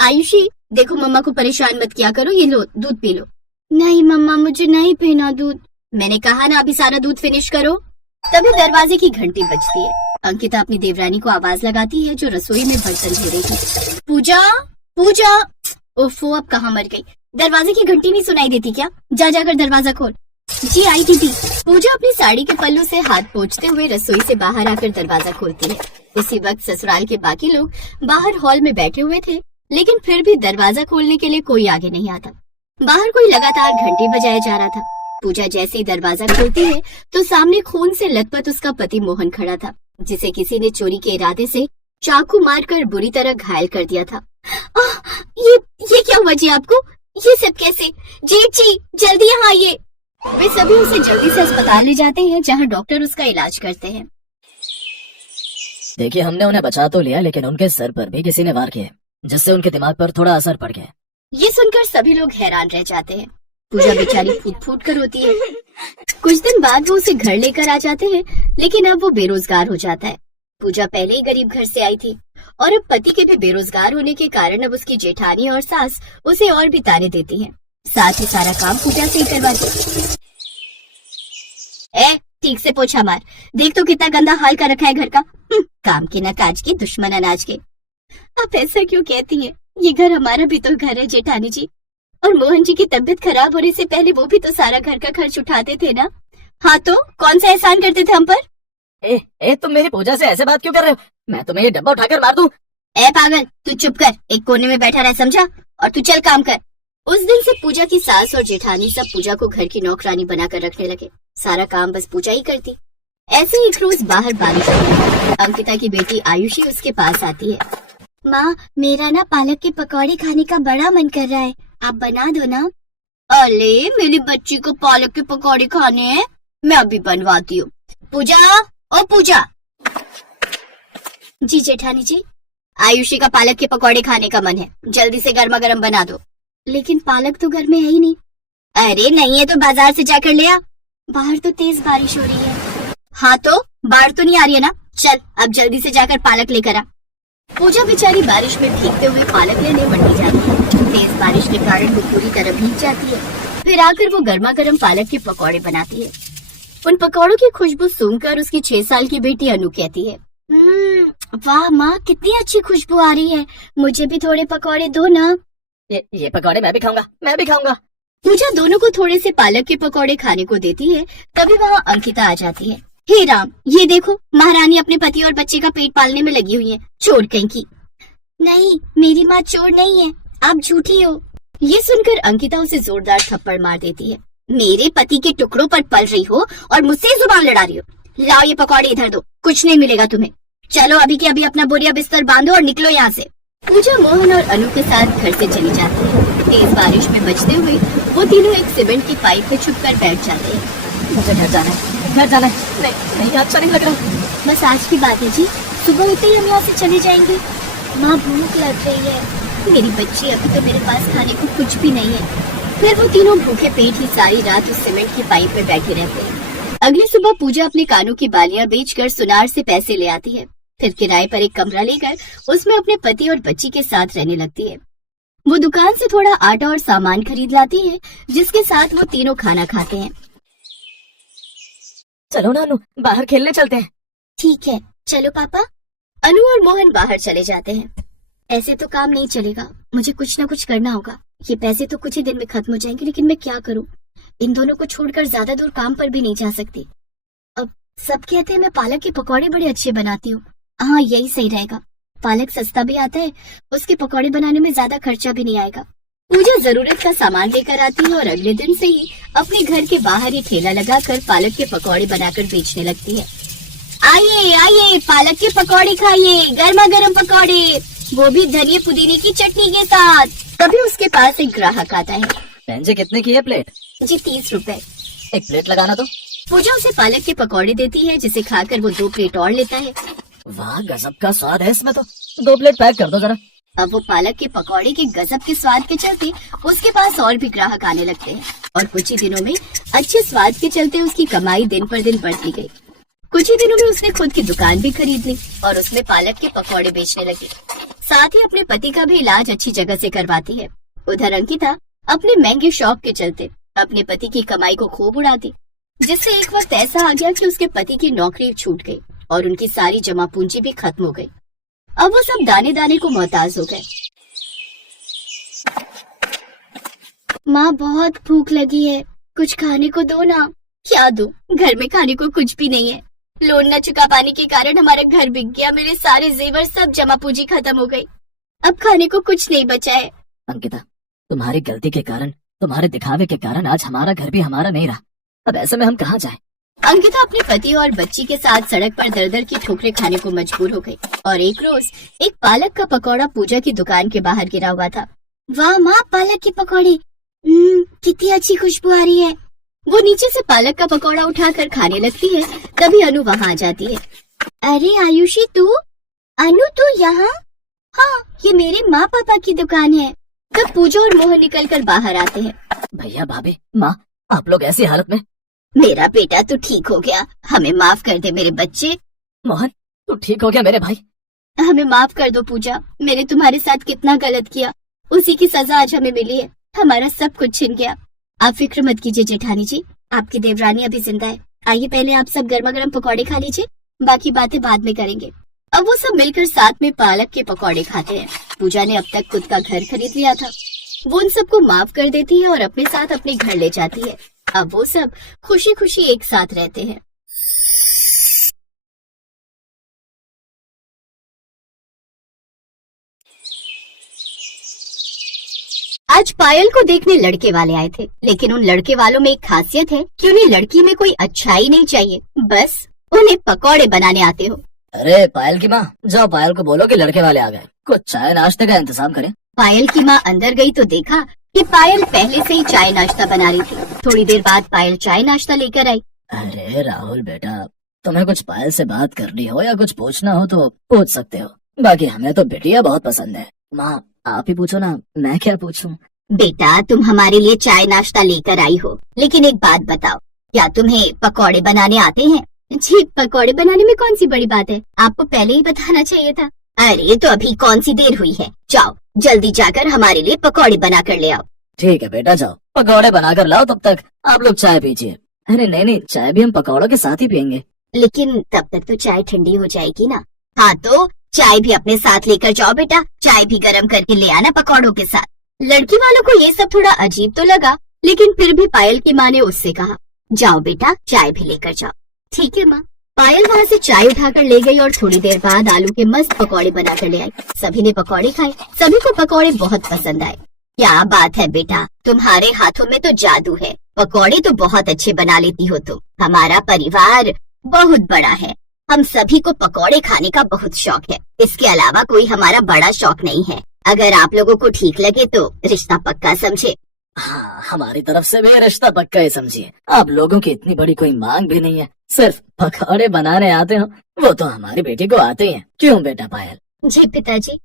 आयुषी देखो, मम्मा को परेशान मत किया करो, ये लो दूध पी लो। नहीं मम्मा, मुझे नहीं पीना दूध। मैंने कहा ना अभी सारा दूध फिनिश करो। तभी दरवाजे की घंटी बजती है। अंकिता अपनी देवरानी को आवाज लगाती है जो रसोई में बर्तन धो रही थी। पूजा, पूजा। ओफो, अब कहाँ मर गई। दरवाजे की घंटी नहीं सुनाई देती क्या? जा जाकर दरवाजा खोल। जी आई दीदी। पूजा अपनी साड़ी के पल्लू से हाथ पोंछते हुए रसोई से बाहर आकर दरवाजा खोलती है। उसी वक्त ससुराल के बाकी लोग बाहर हॉल में बैठे हुए थे, लेकिन फिर भी दरवाजा खोलने के लिए कोई आगे नहीं आता। बाहर कोई लगातार घंटी बजाया जा रहा था। पूजा जैसे ही दरवाजा खोलती है तो सामने खून से लथपथ उसका पति मोहन खड़ा था, जिसे किसी ने चोरी के इरादे से चाकू मारकर बुरी तरह घायल कर दिया था। ये क्या हुआ जी आपको? ये सब कैसे? जी जल्दी यहाँ आइए। वे सभी उसे जल्दी से अस्पताल ले जाते हैं, जहाँ डॉक्टर उसका इलाज करते हैं। देखिए, हमने उन्हें बचा तो लिया, लेकिन उनके सर पर भी किसी ने वार किया, जिससे उनके दिमाग पर थोड़ा असर पड़ गया। ये सुनकर सभी लोग हैरान रह जाते हैं। पूजा बेचारी फूट फूट कर रोती है। कुछ दिन बाद वो उसे घर लेकर आ जाते हैं, लेकिन अब वो बेरोजगार हो जाता है। पूजा पहले ही गरीब घर से आई थी और अब पति के भी बेरोजगार होने के कारण अब उसकी जेठानी और सास उसे और भी ताने देती हैं। साथ ही सारा काम पूजा से ही करवाती। ठीक से पोछा मार, देख तो कितना गंदा हाल कर रखा है घर का। काम के न काज के, दुश्मन अनाज के। आप ऐसा क्यों कहती हैं? ये घर हमारा भी तो घर है जेठानी जी, और मोहन जी की तबीयत खराब होने से पहले वो भी तो सारा घर का खर्च उठाते थे ना। हाँ तो कौन सा एहसान करते थे हम पर? तुम मेरी पूजा से ऐसे बात क्यों कर रहे हो? मैं तुम्हें ये डब्बा उठाकर मार दूं। पागल, तू चुप कर, एक कोने में बैठा रह, समझा? और तू चल काम कर। उस दिन से पूजा की सास और जेठानी सब पूजा को घर की नौकरानी बनाकर रखने लगे। सारा काम बस पूजा ही करती। ऐसे ही एक रोज बाहर बारिश हुई। अंकिता की बेटी आयुषी उसके पास आती है। माँ, मेरा ना पालक के पकौड़े खाने का बड़ा मन कर रहा है, आप बना दो ना। अरे मेरी बच्ची को पालक के पकौड़े खाने हैं, मैं अभी बनवाती हूँ। पूजा, ओ पूजा। जी जेठानी जी। आयुषी का पालक के पकौड़े खाने का मन है, जल्दी से गर्मा गर्म बना दो। लेकिन पालक तो घर में है ही नहीं। अरे नहीं है तो बाजार से जाकर ले आ। बाहर तो तेज बारिश हो रही है। हाँ तो बाढ़ तो नहीं आ रही है ना? चल अब जल्दी से जाकर पालक लेकर आ। पूजा बेचारी बारिश में भीगते हुए पालक लेने मंडी जाती है। तेज बारिश के कारण वो पूरी तरह भीग जाती है। फिर आकर वो गर्मा गर्म पालक के पकौड़े बनाती है। उन पकौड़ों की खुशबू सूंघकर उसकी 6 साल की बेटी अनु कहती है, वाह माँ, कितनी अच्छी खुशबू आ रही है, मुझे भी थोड़े पकौड़े दो ना। ये पकौड़े मैं भी खाऊंगा। पूजा दोनों को थोड़े से पालक के पकौड़े खाने को देती है। तभी वहाँ अंकिता आ जाती है। हे राम, ये देखो, महारानी अपने पति और बच्चे का पेट पालने में लगी हुई है, चोर कहीं की। नहीं, मेरी माँ चोर नहीं है, आप झूठी हो। ये सुनकर अंकिता उसे जोरदार थप्पड़ मार देती है। मेरे पति के टुकड़ों पर पल रही हो और मुझसे जुबान लड़ा रही हो। लाओ ये पकौड़े इधर दो, कुछ नहीं मिलेगा तुम्हें। चलो अभी के अभी अपना बोरिया बिस्तर बांधो और निकलो यहाँ से। पूजा मोहन और अनु के साथ घर से चली जाती है। तेज बारिश में बचते हुए वो तीनों एक सीमेंट की पाइप पे छुपकर बैठ जाते हैं। मुझे घर जाना है। नहीं अच्छा नहीं लग रहा। बस आज की बात है जी, सुबह होते ही हम यहाँ से चले जाएंगे। माँ भूख लग रही है। मेरी बच्ची, अभी तो मेरे पास खाने को कुछ भी नहीं है। फिर वो तीनों भूखे पेट ही सारी रात उस सीमेंट की पाइप पे बैठे रहते हैं। अगली सुबह पूजा अपने कानों की बालियां बेचकर सुनार से पैसे ले आती है। फिर किराए पर एक कमरा लेकर उसमें अपने पति और बच्ची के साथ रहने लगती है। वो दुकान से थोड़ा आटा और सामान खरीद लाती है, जिसके साथ वो तीनों खाना खाते हैं। चलो ना अनु, बाहर खेलने चलते हैं। ठीक है, चलो पापा। अनु और मोहन बाहर चले जाते हैं। ऐसे तो काम नहीं चलेगा, मुझे कुछ ना कुछ करना होगा। ये पैसे तो कुछ ही दिन में खत्म हो जाएंगे, लेकिन मैं क्या करूं? इन दोनों को छोड़कर ज्यादा दूर काम पर भी नहीं जा सकती। अब सब कहते हैं मैं पालक के पकौड़े बड़े अच्छे बनाती हूँ। हाँ, यही सही रहेगा। पालक सस्ता भी आता है, उसके पकौड़े बनाने में ज्यादा खर्चा भी नहीं आएगा। पूजा जरूरत का सामान लेकर आती है और अगले दिन से ही अपने घर के बाहर ही ठेला लगाकर पालक के पकौड़े बनाकर बेचने लगती है। आइए आइए, पालक के पकौड़े खाइए, गर्मा गर्म पकौड़े, वो भी धनिया पुदीने की चटनी के साथ। तभी उसके पास एक ग्राहक आता है। बहन जी, कितने की है प्लेट? जी 30 रुपए। एक प्लेट लगाना तो। पूजा उसे पालक के पकौड़े देती है, जिसे खाकर वो 2 प्लेट और लेता है। वाह, गजब का स्वाद है इसमें तो। 2 प्लेट पैक कर दो जरा। अब वो पालक के पकौड़े के गजब के स्वाद के चलते उसके पास और भी ग्राहक आने लगते हैं और कुछ ही दिनों में अच्छे स्वाद के चलते उसकी कमाई दिन पर दिन बढ़ती गई। कुछ ही दिनों में उसने खुद की दुकान भी खरीद ली और उसमें पालक के पकौड़े बेचने लगी। साथ ही अपने पति का भी इलाज अच्छी जगह से करवाती है। उधर अंकिता अपने महंगे शौक के चलते अपने पति की कमाई को खूब उड़ाती, जिससे एक वक्त ऐसा आ गया कि उसके पति की नौकरी छूट गई और उनकी सारी जमा पूंजी भी खत्म हो गई। अब वो सब दाने दाने को मोहताज हो गए। माँ बहुत भूख लगी है, कुछ खाने को दो ना। क्या दो, घर में खाने को कुछ भी नहीं है। लोन न चुका पाने के कारण हमारा घर बिक गया, मेरे सारे जेवर सब जमा पूंजी खत्म हो गई, अब खाने को कुछ नहीं बचा है। अंकिता, तुम्हारी गलती के कारण, तुम्हारे दिखावे के कारण आज हमारा घर भी हमारा नहीं रहा। अब ऐसे में हम कहाँ जाएं? अंकिता अपने पति और बच्ची के साथ सड़क पर दर दर की ठोकरें खाने को मजबूर हो गई और एक रोज एक पालक का पकौड़ा पूजा की दुकान के बाहर गिरा हुआ था। वाह माँ, पालक की पकौड़ी, कितनी अच्छी खुशबू आ रही है। वो नीचे से पालक का पकौड़ा उठाकर खाने लगती है, तभी अनु वहाँ आ जाती है। अरे आयुषी तू, अनु तू यहाँ? हाँ, ये मेरे माँ पापा की दुकान है। तब पूजा और मोहन निकलकर बाहर आते हैं। भैया, भाभी, माँ, आप लोग ऐसी हालत में? मेरा बेटा तू ठीक हो गया, हमें माफ कर दे मेरे बच्चे। मोहन, तू ठीक हो गया मेरे भाई? हमें माफ कर दो पूजा, मैंने तुम्हारे साथ कितना गलत किया, उसी की सजा आज हमें मिली है। हमारा सब कुछ छिन गया। आप फिक्र मत कीजिए जेठानी जी, आपकी देवरानी अभी जिंदा है। आइए पहले आप सब गर्मा गर्म पकौड़े खा लीजिए, बाकी बातें बाद में करेंगे। अब वो सब मिलकर साथ में पालक के पकौड़े खाते हैं। पूजा ने अब तक खुद का घर खरीद लिया था, वो उन सबको माफ कर देती है और अपने साथ अपने घर ले जाती है। अब वो सब खुशी खुशी एक साथ रहते हैं। आज पायल को देखने लड़के वाले आए थे, लेकिन उन लड़के वालों में एक खासियत है कि उन्हें लड़की में कोई अच्छाई नहीं चाहिए, बस उन्हें पकौड़े बनाने आते हो। अरे पायल की माँ, जाओ पायल को बोलो कि लड़के वाले आ गए, कुछ चाय नाश्ते का इंतजाम करें। पायल की माँ अंदर गई तो देखा कि पायल पहले से ही चाय नाश्ता बना रही थी। थोड़ी देर बाद पायल चाय नाश्ता लेकर आई। अरे राहुल बेटा, तुम्हें कुछ पायल से बात करनी हो या कुछ पूछना हो तो पूछ सकते हो, बाकी हमें तो बिटिया बहुत पसंद है। माँ आप ही पूछो ना, मैं क्या पूछूं? बेटा तुम हमारे लिए चाय नाश्ता लेकर आई हो, लेकिन एक बात बताओ, क्या तुम्हें पकौड़े बनाने आते हैं? जी, पकौड़े बनाने में कौन सी बड़ी बात है, आपको पहले ही बताना चाहिए था। अरे तो अभी कौन सी देर हुई है, जाओ जल्दी जाकर हमारे लिए पकौड़े बना कर ले आओ। ठीक है बेटा, जाओ पकौड़े बनाकर लाओ, तब तक आप लोग चाय पीजिए। अरे नहीं, चाय भी हम पकौड़ों के साथ ही पियेंगे। लेकिन तब तक तो चाय ठंडी हो जाएगी ना। हाँ तो चाय भी अपने साथ लेकर जाओ बेटा, चाय भी गर्म करके ले आना पकौड़ों के साथ। लड़की वालों को ये सब थोड़ा अजीब तो लगा, लेकिन फिर भी पायल की माँ ने उससे कहा, जाओ बेटा चाय भी लेकर जाओ। ठीक है माँ। पायल वहाँ से चाय उठाकर ले गई और थोड़ी देर बाद आलू के मस्त पकौड़े बनाकर ले आई। सभी ने पकौड़े खाए, सभी को पकौड़े बहुत पसंद आए। क्या बात है बेटा, तुम्हारे हाथों में तो जादू है, पकौड़े तो बहुत अच्छे बना लेती हो तुम। हमारा परिवार बहुत बड़ा है, हम सभी को पकौड़े खाने का बहुत शौक है, इसके अलावा कोई हमारा बड़ा शौक नहीं है। अगर आप लोगों को ठीक लगे तो रिश्ता पक्का समझे। हाँ, हमारी तरफ से भी रिश्ता पक्का ही समझिए। आप लोगों की इतनी बड़ी कोई मांग भी नहीं है, सिर्फ पकौड़े बनाने आते हो, वो तो हमारी बेटी को आते ही हैं। क्यों बेटा पायल? जी पिताजी।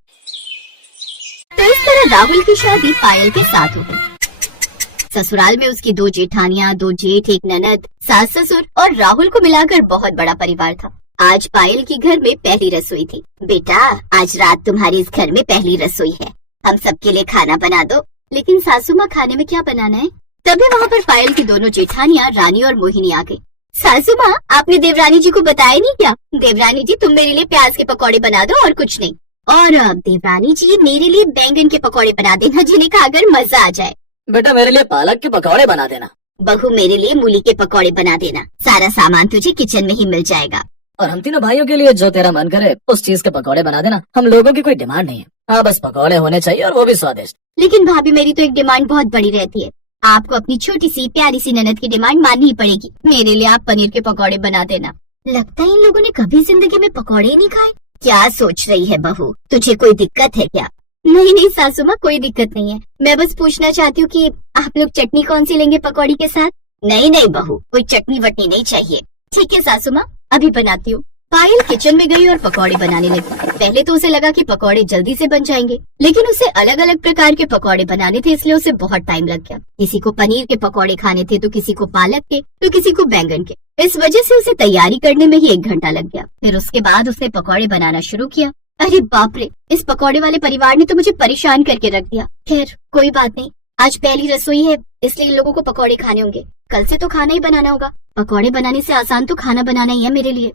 तो इस तरह राहुल की शादी पायल के साथ हो गई। ससुराल में उसकी 2 जेठानियां, 2 जेठ, एक ननद, सास ससुर और राहुल को मिलाकर बहुत बड़ा परिवार था। आज पायल की घर में पहली रसोई थी। बेटा आज रात तुम्हारी इस घर में पहली रसोई है, हम सबके लिए खाना बना दो। लेकिन सासू माँ खाने में क्या बनाना है? तभी वहाँ पर पायल की दोनों जेठानियां रानी और मोहिनी आ गई। सासू माँ आपने देवरानी जी को बताया नहीं क्या? देवरानी जी तुम मेरे लिए प्याज के पकौड़े बना दो और कुछ नहीं। और देवरानी जी मेरे लिए बैंगन के पकौड़े बना देना, जिन्हें खाकर मजा आ जाए। बेटा मेरे लिए पालक के पकौड़े बना देना। बहू मेरे लिए मूली के पकौड़े बना देना, सारा सामान तुझे किचन में ही मिल जाएगा। और हम तीनों भाइयों के लिए जो तेरा मन करे उस चीज के पकौड़े बना देना, हम लोगों की कोई डिमांड नहीं है। हाँ बस पकौड़े होने चाहिए और वो भी स्वादिष्ट। लेकिन भाभी मेरी तो एक डिमांड बहुत बड़ी रहती है, आपको अपनी छोटी सी प्यारी सी ननद की डिमांड माननी ही पड़ेगी। मेरे लिए आप पनीर के पकौड़े बना देना। लगता है इन लोगों ने कभी जिंदगी में पकौड़े ही नहीं खाए। क्या सोच रही है बहू, तुझे कोई दिक्कत है क्या? नहीं सासू माँ कोई दिक्कत नहीं है, मैं बस पूछना चाहती हूँ कि आप लोग चटनी कौन सी लेंगे पकौड़ी के साथ? नहीं बहू, कोई चटनी वटनी नहीं चाहिए। ठीक है सासू माँ, अभी बनाती हूँ। पायल किचन में गई और पकौड़े बनाने लगी। पहले तो उसे लगा कि पकौड़े जल्दी से बन जाएंगे, लेकिन उसे अलग अलग प्रकार के पकौड़े बनाने थे, इसलिए उसे बहुत टाइम लग गया। किसी को पनीर के पकौड़े खाने थे, तो किसी को पालक के, तो किसी को बैंगन के। इस वजह से उसे तैयारी करने में ही 1 घंटा लग गया। फिर उसके बाद उसने पकौड़े बनाना शुरू किया। अरे बाप रे, इस पकौड़े वाले परिवार ने तो मुझे परेशान करके रख दिया। खैर कोई बात नहीं, आज पहली रसोई है इसलिए इन लोगों को पकौड़े खाने होंगे। कल से तो खाना ही बनाना होगा। पकौड़े बनाने से आसान तो खाना बनाना ही है मेरे लिए।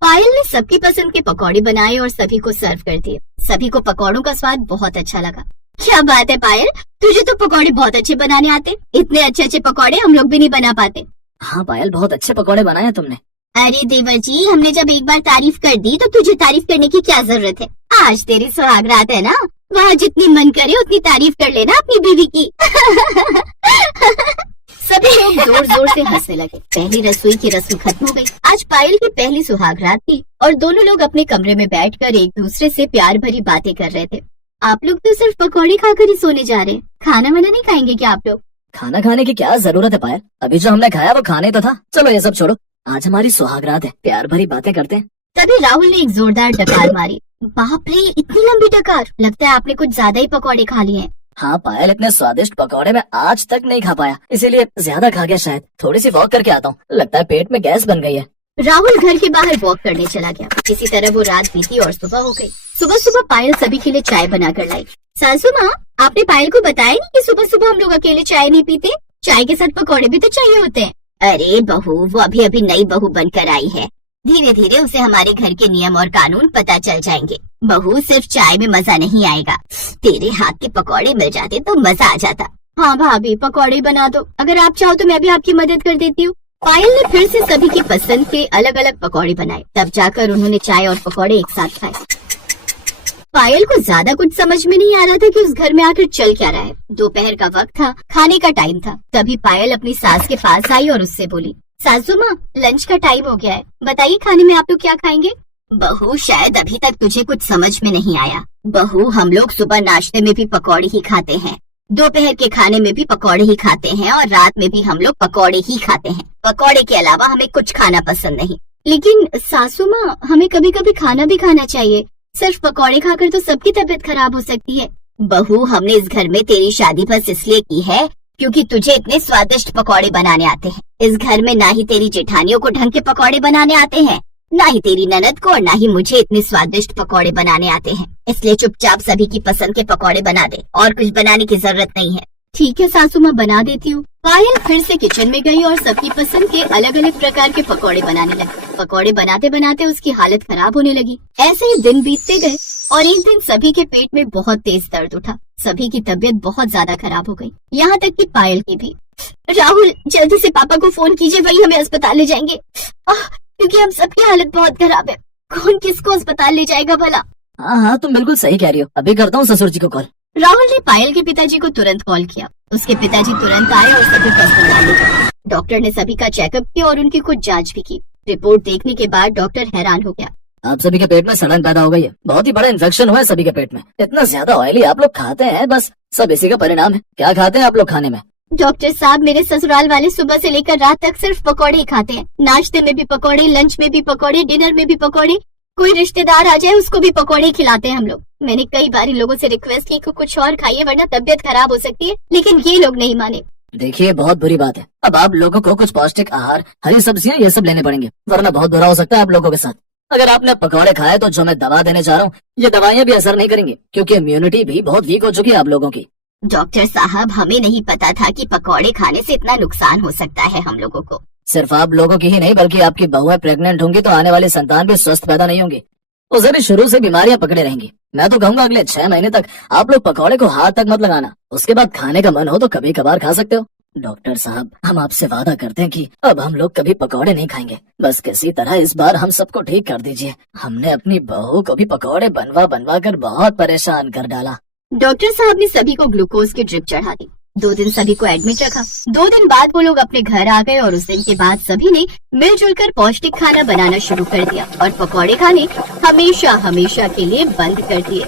पायल ने सबकी पसंद के पकौड़े बनाए और सभी को सर्व कर दिए। सभी को पकौड़ों का स्वाद बहुत अच्छा लगा। क्या बात है पायल, तुझे तो पकौड़े बहुत अच्छे बनाने आते। इतने अच्छे अच्छे पकौड़े हम लोग भी नहीं बना पाते। हाँ पायल, बहुत अच्छे पकौड़े बनाए हैं तुमने। अरे देवर जी, हमने जब एक बार तारीफ कर दी तो तुझे तारीफ करने की क्या जरूरत है। आज तेरी सुहागरात है ना, वहाँ जितनी मन करे उतनी तारीफ कर लेना अपनी बीवी की। सभी लोग जोर जोर से हंसने लगे। पहली रसोई की रस्म खत्म हो गई। आज पायल की पहली सुहागरात थी और दोनों लोग अपने कमरे में बैठकर एक दूसरे से प्यार भरी बातें कर रहे थे। आप लोग तो सिर्फ पकौड़े खाकर ही सोने जा रहे हैं, खाना वाना नहीं खाएंगे क्या आप लोग? खाना खाने की क्या जरूरत है पायल, अभी जो हमने खाया वो खाने तो था। चलो ये सब छोड़ो, आज हमारी सुहागरात है, प्यार भरी बातें करते हैं। तभी राहुल ने एक जोरदार डकार मारी। बाप रे, इतनी लंबी डकार, लगता है आपने कुछ ज्यादा ही पकौड़े खा लिए हैं। हाँ पायल, इतने स्वादिष्ट पकौड़े मैं आज तक नहीं खा पाया, इसीलिए ज्यादा खा गया शायद। थोड़ी सी वॉक करके आता हूँ, लगता है पेट में गैस बन गई है। राहुल घर के बाहर वॉक करने चला गया। इसी तरह वो रात बीती और सुबह हो गई। सुबह सुबह पायल सभी के लिए चाय बनाकर लाई। सासू माँ, आपने पायल को बताया नहीं कि सुबह सुबह हम लोग अकेले चाय नहीं पीते, चाय के साथ पकौड़े भी तो चाहिए होते हैं। अरे बहू, वो अभी अभी नई बहू बनकर आई है, धीरे धीरे उसे हमारे घर के नियम और कानून पता चल जाएंगे। बहू, सिर्फ चाय में मजा नहीं आएगा, तेरे हाथ के पकौड़े मिल जाते तो मजा आ जाता। हाँ भाभी, पकौड़े बना दो, अगर आप चाहो तो मैं भी आपकी मदद कर देती हूँ। पायल ने फिर से सभी की पसंद के अलग अलग पकौड़े बनाए। तब जाकर उन्होंने चाय और पकौड़े एक साथ खाए। पायल को ज्यादा कुछ समझ में नहीं आ रहा था कि उस घर में आकर चल क्या रहा है। दोपहर का वक्त था, खाने का टाइम था। तभी पायल अपनी सास के पास आई और उससे बोली, सासू माँ, लंच का टाइम हो गया है, बताइए खाने में आप लोग क्या खाएंगे? बहू, शायद अभी तक तुझे कुछ समझ में नहीं आया। बहू, हम लोग सुबह नाश्ते में भी पकौड़े ही खाते हैं, दोपहर के खाने में भी पकौड़े ही खाते हैं और रात में भी हम लोग पकौड़े ही खाते हैं। पकौड़े के अलावा हमें कुछ खाना पसंद नहीं। लेकिन सासू माँ, हमें कभी कभी खाना भी खाना चाहिए, सिर्फ पकौड़े खाकर तो सबकी तबीयत खराब हो सकती है। बहू, हमने इस घर में तेरी शादी बस इसलिए की है क्योंकि तुझे इतने स्वादिष्ट पकौड़े बनाने आते हैं। इस घर में ना ही तेरी जेठानियों को ढंग के पकौड़े बनाने आते हैं, ना ही तेरी ननद को, और ना ही मुझे इतने स्वादिष्ट पकौड़े बनाने आते हैं। इसलिए चुपचाप सभी की पसंद के पकौड़े बना दे, और कुछ बनाने की जरूरत नहीं है। ठीक है सासू माँ, बना देती हूँ। पायल फिर से किचन में गई और सबकी पसंद के अलग अलग प्रकार के पकौड़े बनाने लगी। पकौड़े बनाते बनाते उसकी हालत खराब होने लगी। ऐसे ही दिन बीतते गए और एक दिन सभी के पेट में बहुत तेज दर्द उठा। सभी की तबीयत बहुत ज्यादा खराब हो गई, यहाँ तक कि पायल की भी। राहुल, जल्दी से पापा को फोन कीजिए, वही हमें अस्पताल ले जाएंगे, क्योंकि हम सबकी हालत बहुत खराब है। कौन किसको अस्पताल ले जाएगा भला? हाँ हाँ, तुम बिल्कुल सही कह रही हो, अभी करता हूँ ससुर जी को कॉल। राहुल ने पायल के पिताजी को तुरंत कॉल किया। उसके पिताजी तुरंत आए और सभी को अस्पताल ले गए। डॉक्टर ने सभी का चेकअप किया और उनकी कुछ जांच भी की। रिपोर्ट देखने के बाद डॉक्टर हैरान हो गया। आप सभी के पेट में सड़न पैदा हो गई है, बहुत ही बड़ा इन्फेक्शन हुआ है सभी के पेट में। इतना ज्यादा ऑयली आप लोग खाते हैं, बस सब इसी का परिणाम है। क्या खाते हैं आप लोग खाने में? डॉक्टर साहब, मेरे ससुराल वाले सुबह से लेकर रात तक सिर्फ पकौड़े ही खाते हैं। नाश्ते में भी पकौड़े, लंच में भी पकौड़े, डिनर में भी पकौड़े। कोई रिश्तेदार आ जाए उसको भी पकौड़े खिलाते हैं हम लोग। मैंने कई बार इन लोगों से रिक्वेस्ट की कि कुछ और खाइए वरना तबीयत खराब हो सकती है, लेकिन ये लोग नहीं माने। देखिए, बहुत बुरी बात है। अब आप लोगों को कुछ पौष्टिक आहार, हरी सब्जियां, ये सब लेने पड़ेंगे, वरना बहुत बुरा हो सकता है आप लोगों के साथ। अगर आपने पकौड़े खाए तो जो मैं दवा देने जा रहा हूँ, ये दवाइयाँ भी असर नहीं करेंगी, क्योंकि इम्यूनिटी भी बहुत वीक हो चुकी है आप लोगों की। डॉक्टर साहब, हमें नहीं पता था कि पकौड़े खाने से इतना नुकसान हो सकता है हम लोगों को। सिर्फ आप लोगों की ही नहीं, बल्कि आपकी बहुएं प्रेग्नेंट होंगी तो आने वाली संतान भी स्वस्थ पैदा नहीं होंगी, उसे भी शुरू से बीमारियां पकड़े रहेंगी। मैं तो कहूंगा अगले 6 महीने तक आप लोग पकौड़े को हाथ तक मत लगाना। उसके बाद खाने का मन हो तो कभी कभार खा सकते हो। डॉक्टर साहब, हम आपसे वादा करते हैं कि अब हम लोग कभी पकौड़े नहीं खाएंगे। बस किसी तरह इस बार हम सबको ठीक कर दीजिए। हमने अपनी बहू को भी पकौड़े बनवा बनवा कर बहुत परेशान कर डाला। डॉक्टर साहब ने सभी को ग्लूकोज की ड्रिप चढ़ा दी। 2 दिन सभी को एडमिट रखा। 2 दिन बाद वो लोग अपने घर आ गए और उस दिन के बाद सभी ने मिलजुल कर पौष्टिक खाना बनाना शुरू कर दिया और पकौड़े खाने हमेशा हमेशा के लिए बंद कर दिए।